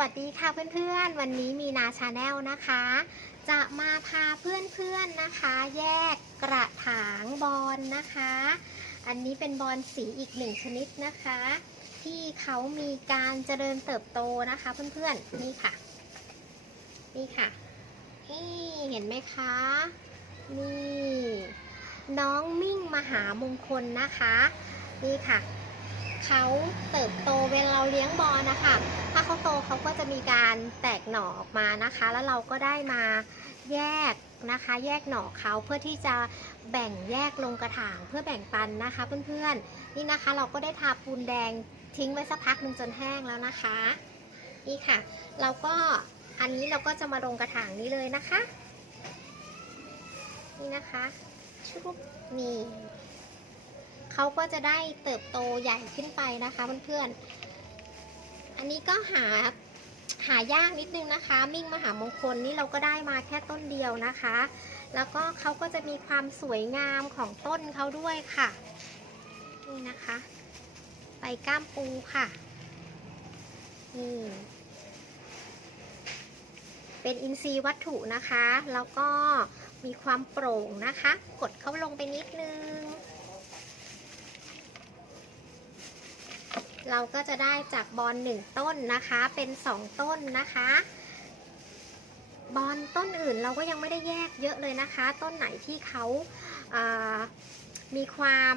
วัสดีค่ะเพื่อนๆ วันนี้มีนาชาแนลนะคะ จะมาพาเพื่อนๆนะคะ แยกกระถางบอลนะคะ อันนี้เป็นบอลสีอีกหนึ่งชนิดนะคะ ที่เขามีการเจริญเติบโตนะคะเพื่อนๆ นี่ค่ะ นี่ค่ะนี่เห็นไหมคะ นี่ น้องมิ่งมหามงคลนะคะ นี่ค่ะ เขาเติบโตเวลาเราเลี้ยงบอลนะคะ ถ้าเขาโตเขาก็จะมีการแตกหน่อออกมานะคะ แล้วเราก็ได้มาแยกนะคะ แยกหน่อเขาเพื่อที่จะแบ่งแยกลงกระถางเพื่อแบ่งปันนะคะเพื่อนๆ นี่นะคะเราก็ได้ทาปูนแดงทิ้งไว้สักพักหนึ่งจนแห้งแล้วนะคะ นี่ค่ะ เราก็อันนี้เราก็จะมาลงกระถางนี้เลยนะคะ นี่นะคะชุบนี่ เขาก็จะได้เติบโตใหญ่ขึ้นไปนะคะเพื่อนๆ อันนี้ก็หาหายากนิดนึงนะคะ มิ่งมหามงคลนี่เราก็ได้มาแค่ต้นเดียวนะคะ แล้วก็เขาก็จะมีความสวยงามของต้นเขาด้วยค่ะนี่นะคะใบก้ามปูค่ะนี่เป็นอินทรีย์วัตถุนะคะ แล้วก็มีความโปร่งนะคะ กดเข้าลงไปนิดนึง เราก็จะได้จากบอลหนึ่งต้นนะคะ เป็นสองต้นนะคะ บอลต้นอื่นเราก็ยังไม่ได้แยกเยอะเลยนะคะ ต้นไหนที่เขาามีความ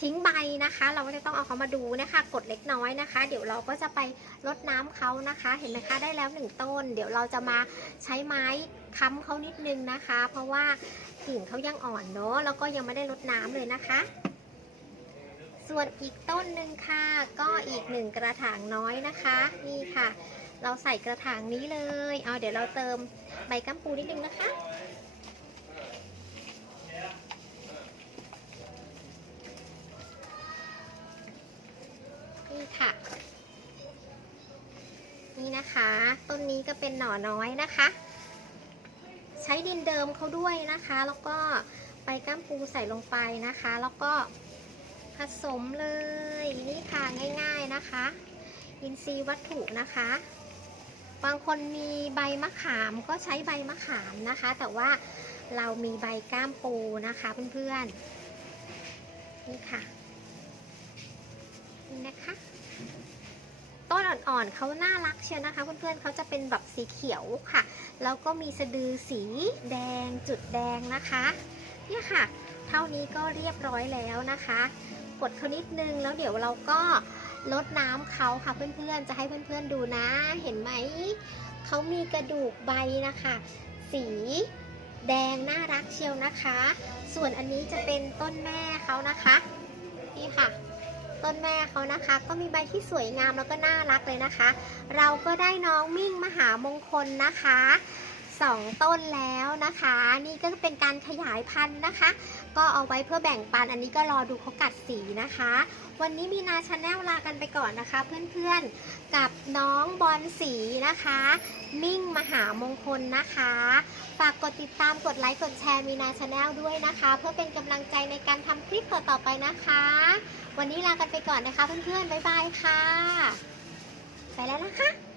ทิ้งใบนะคะ เราก็จะต้องเอาเขามาดูนะคะ กดเล็กน้อยนะคะ เดี๋ยวเราก็จะไปรดน้ำเขานะคะ เห็นไหมคะได้แล้วหนึ่งต้น เดี๋ยวเราจะมาใช้ไม้ค้ำเขานิดนึงนะคะ เพราะว่ากิ่งเขายังอ่อนเนาะแล้วก็ยังไม่ได้รดน้ำเลยนะคะ ส่วนอีกต้นหนึ่งค่ะ ก็อีกหนึ่งกระถางน้อยนะคะ นี่ค่ะ เราใส่กระถางนี้เลย เอาเดี๋ยวเราเติมใบกัมปูนิดนึงนะคะ นี่ค่ะ นี่นะคะ ต้นนี้ก็เป็นหน่อน้อยนะคะ ใช้ดินเดิมเขาด้วยนะคะ แล้วก็ใบกัมปูใส่ลงไปนะคะ แล้วก็ ผสมเลยนี่ค่ะง่ายๆนะคะ อินทรีย์วัตถุนะคะ บางคนมีใบมะขามก็ใช้ใบมะขามนะคะ แต่ว่าเรามีใบก้ามปูนะคะเพื่อนๆนี่ค่ะนี่นะคะ ต้นอ่อนๆเขาน่ารักเชียวนะคะ เพื่อนๆเขาจะเป็นแบบสีเขียวค่ะ แล้วก็มีสะดือสีแดงจุดแดงนะคะ เนี่ยค่ะ เท่านี้ก็เรียบร้อยแล้วนะคะ กดเขานิดนึง แล้วเดี๋ยวเราก็ลดน้ำเขาค่ะเพื่อนๆ จะให้เพื่อนๆดูนะ เห็นไหม เขามีกระดูกใบนะคะ สีแดงน่ารักเชียวนะคะ ส่วนอันนี้จะเป็นต้นแม่เขานะคะ นี่ค่ะ ต้นแม่เขานะคะ ก็มีใบที่สวยงามแล้วก็น่ารักเลยนะคะ เราก็ได้น้องมิ่งมหามงคลนะคะ สองต้นแล้วนะคะ นี่ก็เป็นการขยายพันธุ์นะคะ ก็เอาไว้เพื่อแบ่งปัน อันนี้ก็รอดูเขากัดสีนะคะ วันนี้มีนาชาแนลลากันไปก่อนนะคะ เพื่อนๆ กับน้องบอลสีนะคะ มิ่งมหามงคลนะคะ ฝากกดติดตามกดไลค์กดแชร์มีนาชาแนลด้วยนะคะ เพื่อเป็นกำลังใจในการทำคลิปต่อๆไปนะคะ วันนี้ลากันไปก่อนนะคะเพื่อนๆบ๊ายบายค่ะ ไปแล้วนะคะ